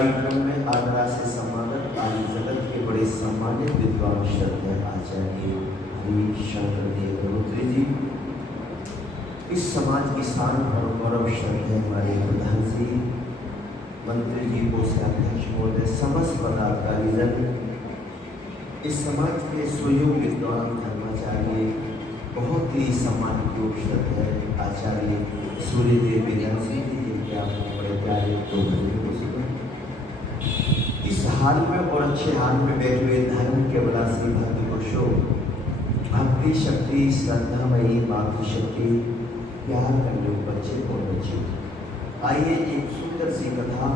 कार्यक्रम में आदरा से समागत आदि जगत के बड़े सम्मानित विद्वान श्रद्धेय आचार्य हरि शंकर देव गरुत्री जी, इस समाज की शान और गौरव श्रद्धेय हमारे प्रधान जी, मंत्री जी, कोषाध्यक्ष महोदय, समस्त पदाधिकारी जन, इस समाज के स्वयं विद्वान धर्माचार्य, बहुत ही सम्मानित योग श्रद्धेय आचार्य सूर्यदेव वेदांत सिंह जी, जिनके आपको बड़े प्यारे दो भजन को सुना। इस हाल में और अच्छे हाल में बैठे हुए धर्म के बलासी भक्ति पुरुषों, भक्ति शक्ति श्रद्धामयी मातृशक्ति, प्यार करने बच्चे और बच्चे, आइए एक सुंदर सी कथा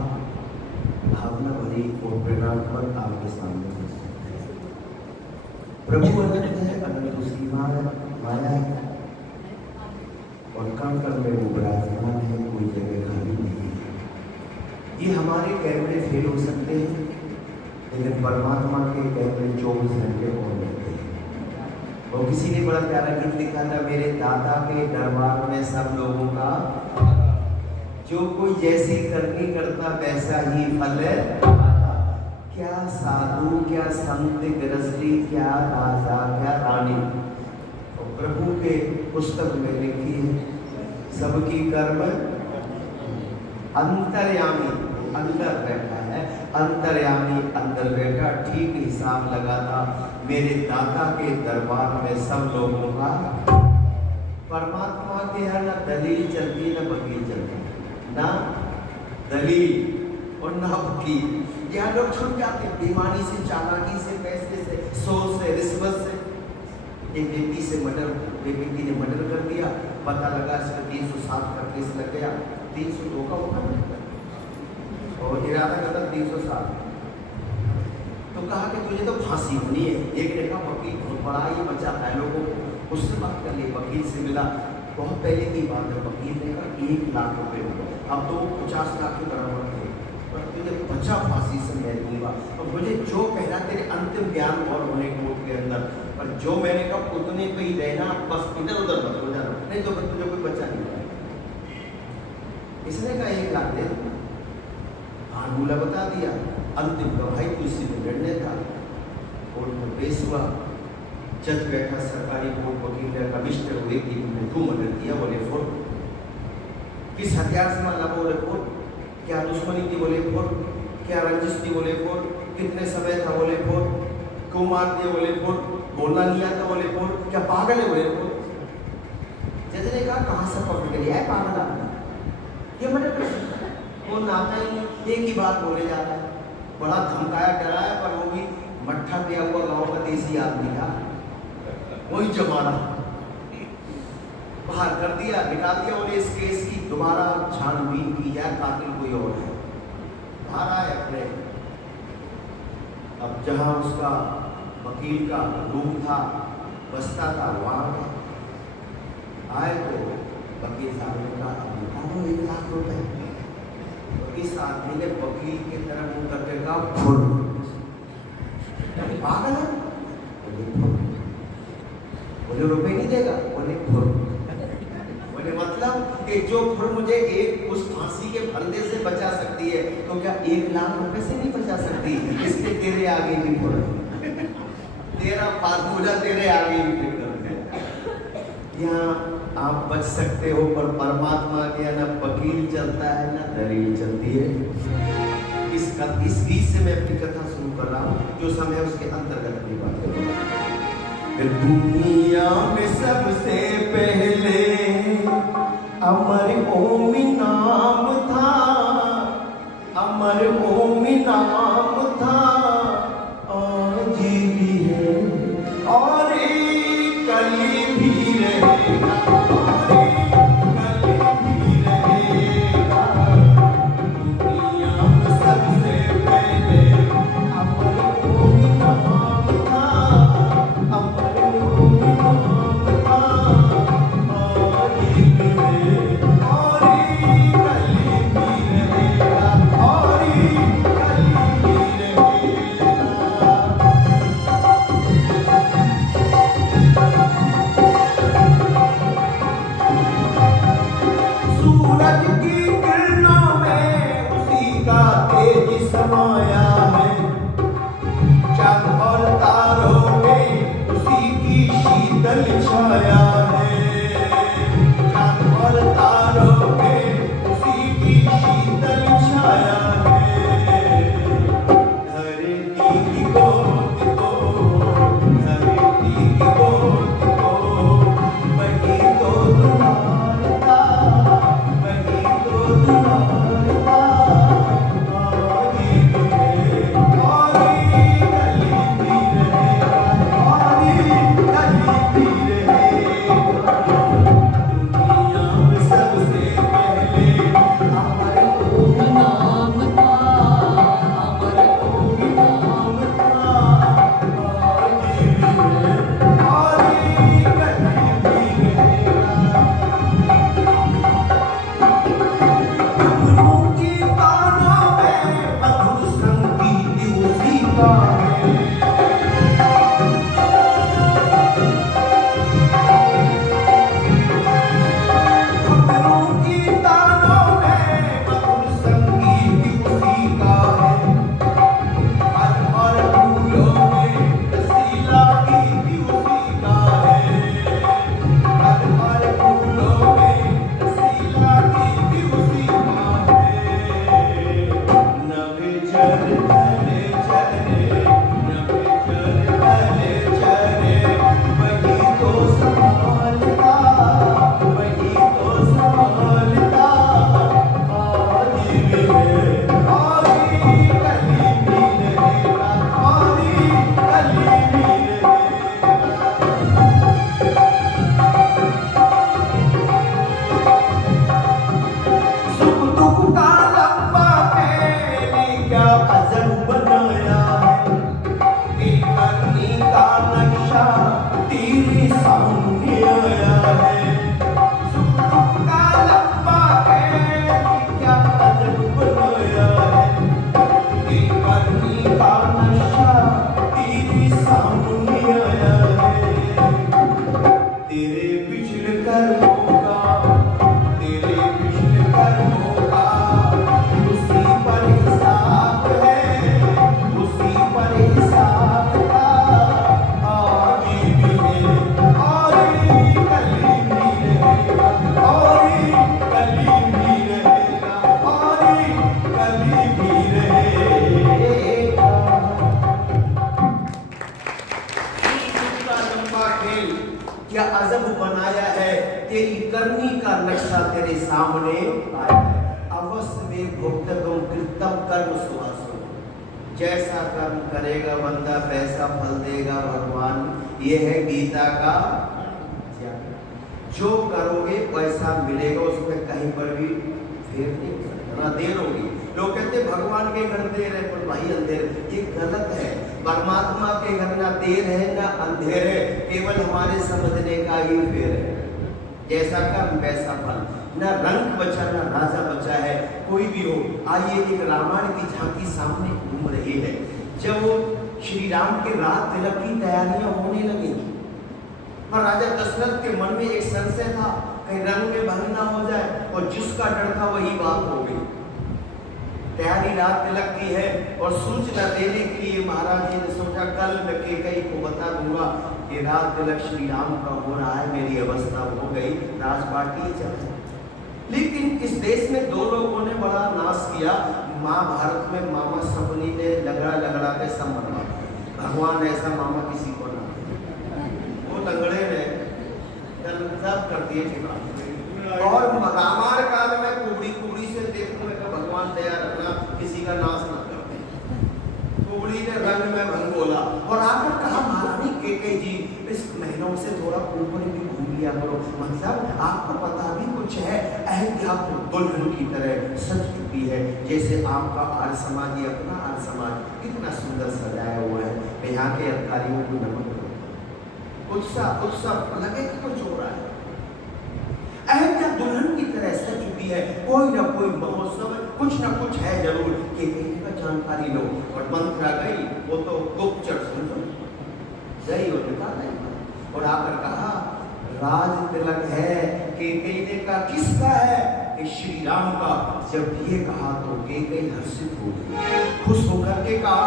भावना भरी और प्रेरणात्मक आपके सामने प्रस्तुत है। प्रभु अनंत है, अनंत उसकी माया है और कण कण में वो विराजमान है, कोई जगह खाली नहीं है। ये हमारे कैमरे फेल हो सकते हैं, लेकिन परमात्मा के कैमरे 24 घंटे ऑन रहते हैं। और किसी ने बड़ा प्यारा गीत लिखा था, मेरे दादा के दरबार में सब लोगों का, जो कोई जैसी करनी करता वैसा ही फल है। क्या साधु, क्या संत गृहस्थी, क्या राजा, क्या रानी, और प्रभु के पुस्तक में लिखी है, सबकी कर्म अंतर्यामी, अंदर बैठा है, अंतर्यामी अंदर बैठा, ठीक हिसाब लगाता मेरे दादा के दरबार में सब लोगों का। परमात्मा के यहाँ ना दलील चलती ना वकील चलती, ना दलील और ना वकील। यहाँ लोग छुट जाते बेईमानी से, चालाकी से, पैसे से, सोच से, रिश्वत से। एक व्यक्ति से एक व्यक्ति ने मर्डर कर दिया, पता लगा इसका 307 का केस लग गया, 302 का होगा और इरादा करता 307। तो कहा कि तुझे तो फांसी होनी है। एक ने कहा वकील बहुत बड़ा ये बच्चा है, लोगों को उससे बात कर लिए। वकील से मिला, बहुत पहले की बात है, वकील ने कहा 1 लाख रुपए, अब तो 50 लाख के बराबर थे, पर तुझे बच्चा फांसी से मैं दूंगा। और मुझे जो कहना तेरे अंतिम ज्ञान और होने कोर्ट के अंदर, पर जो मैंने कहा उतने पे ही रहना, बस इधर उधर मत हो जाना, नहीं तो फिर तुझे कोई बच्चा नहीं मिलेगा। इसने कहा 1 लाख दे दो, फार्मूला बता दिया, अंतिम गवाही तो इसी में निर्णय था। कोर्ट में पेश हुआ, जज बैठा, सरकारी कोर्ट वकील ने कहा मिस्टर व्यक्ति तुमने क्यों मर्डर किया? बोले फोर्ट। किस हथियार से मारा? बोले फोर्ट। क्या दुश्मनी थी? बोले फोर्ट। क्या रंजिश थी? बोले फोर्ट। कितने समय था? बोले फोर्ट। क्यों मार दिया? बोले फोर्ट। बोलना नहीं आता? बोले फोर्ट। क्या पागल है? बोले फोर्ट। जज ने कहा कहाँ से पकड़ के लिया है पागल आदमी, ये मर्डर कर सकता है? वो नाता ही नहीं, एक ही बात बोले जा रहा है। बड़ा धमकाया डराया, पर वो भी मट्ठा दिया हुआ गाँव का देसी आदमी था, वही जमाना बाहर कर दिया, निकाल दिया। बोले इस केस की दोबारा छानबीन की जाए, कातिल कोई और है। बाहर आए अपने, अब जहां उसका वकील का रूम था, बस्ता था, वहां आए तो वकील साहब ने कहा 1 लाख रुपए। तो इस आदमी ने वकील की तरफ मुंह करके कहा फुल। पागल है? बोले रुपए नहीं देगा? बोले फुल। बोले मतलब कि जो फुल मुझे एक उस फांसी के फंदे से बचा सकती है, तो क्या 1 लाख रुपए से नहीं बचा सकती? इसलिए तेरे आगे भी फुल, तेरा फार्मूला तेरे आगे भी फिट कर है। यहाँ आप बच सकते हो, पर परमात्मा के ना वकील चलता है ना दलील चलती है। इस गीत से मैं अपनी कथा शुरू कर रहा हूँ, जो समय उसके अंतर्गत की बात करूँगा। दुनिया में सबसे पहले अमर ओम नाम था, अमर ओम नाम था, आज भी है और कल भी रहेगा, और कल भी रहेगा। दुनिया में सबसे पहले अमर ओम नाम था, अमर ओम नाम था, आज भी है और कल भी रहेगा, और कल भी रहेगा। सूरज की किरणों में उसी का तेज उन्हीं का नक्शा तेरे सामने आया है। अवश्य में भुगतम कृतम कर्म सुभाषो, जैसा कर्म करेगा बंदा वैसा फल देगा भगवान। ये है गीता का ज्ञान। जो करोगे वैसा मिलेगा, उसमें कहीं पर भी फेर नहीं हो सकता। ना देर होगी। लोग कहते भगवान के घर देर है, पर भाई अंधेर, ये गलत है। परमात्मा के घर ना देर है ना अंधेर है, केवल हमारे समझने का ही फेर है। जैसा कर्म वैसा फल। ना रंग बचा ना राजा बचा है, कोई भी हो। आइए एक रामायण की झांकी सामने घूम रही है। जब वो श्री राम के रात तिलक की तैयारियां होने लगी, और राजा दशरथ के मन में एक संशय था, कहीं रंग में भंग ना हो जाए, और जिसका डर था वही बात हो गई। तैयारी रात तिलक की है, और सूचना देने के लिए महाराज जी ने सोचा कल मैं कैकेयी को बता दूंगा कि रात तिलक श्री राम का हो रहा है, मेरी अवस्था हो गई, राजपाटी चल। लेकिन इस देश में दो लोगों ने बड़ा नाश किया। महाभारत में मामा सबनी ने लगड़ा के संबंध, भगवान ऐसा मामा किसी को ना, वो लंगड़े ने सब कर दिए ठिकाने। और रामायण काल में कुबड़ी से देखने का भगवान दया रखना, किसी का नाश ना करते। कुबड़ी ने रंग में भंग बोला और आकर कहा महारानी कैकेयी जी, इस महीनों से थोड़ा ऊपर भी घूम लिया करो, मतलब आपको पता भी कुछ है, अयोध्या दुल्हन की तरह सज चुकी है, जैसे आपका आर्य समाज, ये अपना आर्य समाज कितना सुंदर सजाया हुआ है। यहाँ के अधिकारियों को नमन करो, उत्साह लगे कि कुछ हो रहा है। अयोध्या दुल्हन की तरह सज चुकी है, कोई ना कोई महोत्सव, कुछ ना कुछ है जरूर, कि का जानकारी लो। और मंत्रा गई, वो तो गुप्तचर समझो गई और निकाल गई, और आकर कहा राज तिलक है। कैकेयी ने कहा किसका है? कि श्री राम का। जब ये कहा तो कैकेयी हर्षित हो गई, खुश होकर के कहा